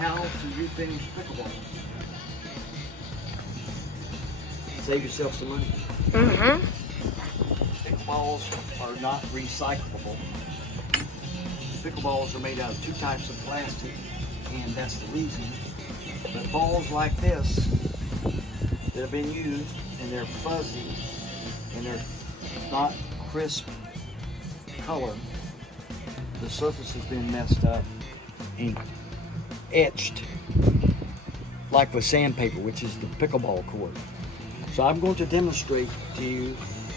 how to refinish pickleballs. Save yourself some money. Pickleballs are not recyclable. Pickleballs are made out of two types of plastic, and that's the reason. But balls like this that have been used and they're fuzzy and they're not crisp color, the surface has been messed up and etched like with sandpaper, which is the pickleball court. So I'm going to demonstrate to you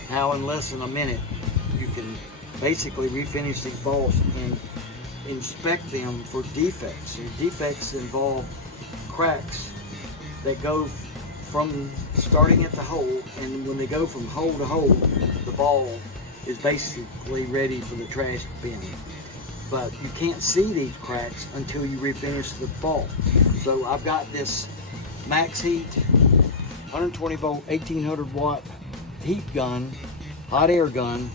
how in less than a minute you can basically refinish these balls and inspect them for defects. And defects involve cracks that go from starting at the hole, and when they go from hole to hole, the ball is basically ready for the trash bin. But you can't see these cracks until you refinish the ball. So I've got this max heat, 120 volt, 1800 watt heat gun, hot air gun,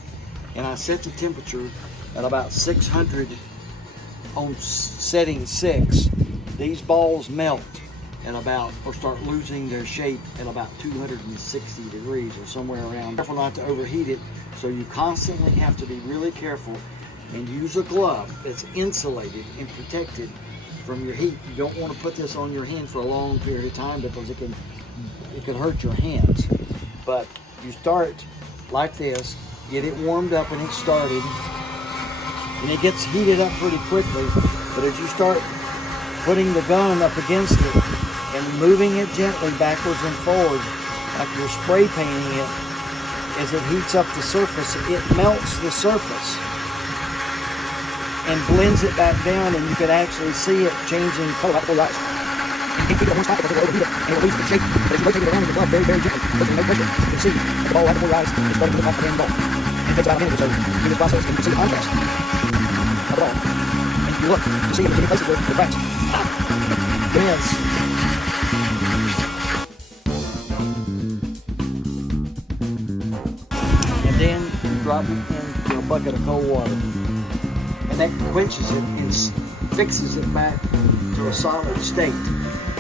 and I set the temperature at about 600 on setting 6. These balls melt at about, or start losing their shape at about 260 degrees or somewhere around. Careful not to overheat it, so you constantly have to be really careful and use a glove that's insulated and protected from your heat. You don't want to put this on your hand for a long period of time because it can hurt your hands. But you start like this, get it warmed up and it started, and it gets heated up pretty quickly. But as you start putting the gun up against it and moving it gently backwards and forwards, like you're spray painting it, as it heats up the surface, it melts the surface and blends it back down, and you can actually see it changing color right before your eyes. You can't keep it on one spot because it will overheat it and it will lose its shape. But if you rotate it around in the glove very, very gently, pushing no pressure, you can see the ball right before your eyes is starting to look like a damn ball. And it takes about a minute or so in this process, and you can see the contrast of the ball. And if you look, you see in many places where the cracks. Yes. And then you drop it into a bucket of cold water. And that quenches it and fixes it back to a solid state.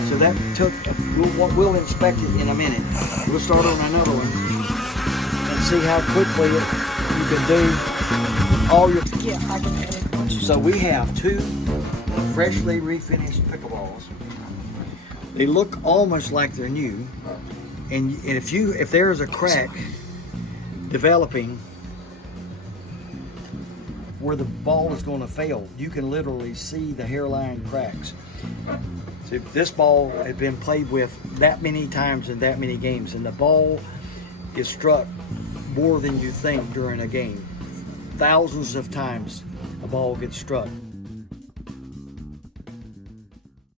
So that took, we'll inspect it in a minute. We'll start on another one and see how quickly you can do all your... Yeah, I can edit. So we have two freshly refinished pickleballs. They look almost like they're new. And if there is a crack developing where the ball is going to fail, you can literally see the hairline cracks. So if this ball had been played with that many times in that many games, and the ball is struck more than you think during a game. Thousands of times a ball gets struck.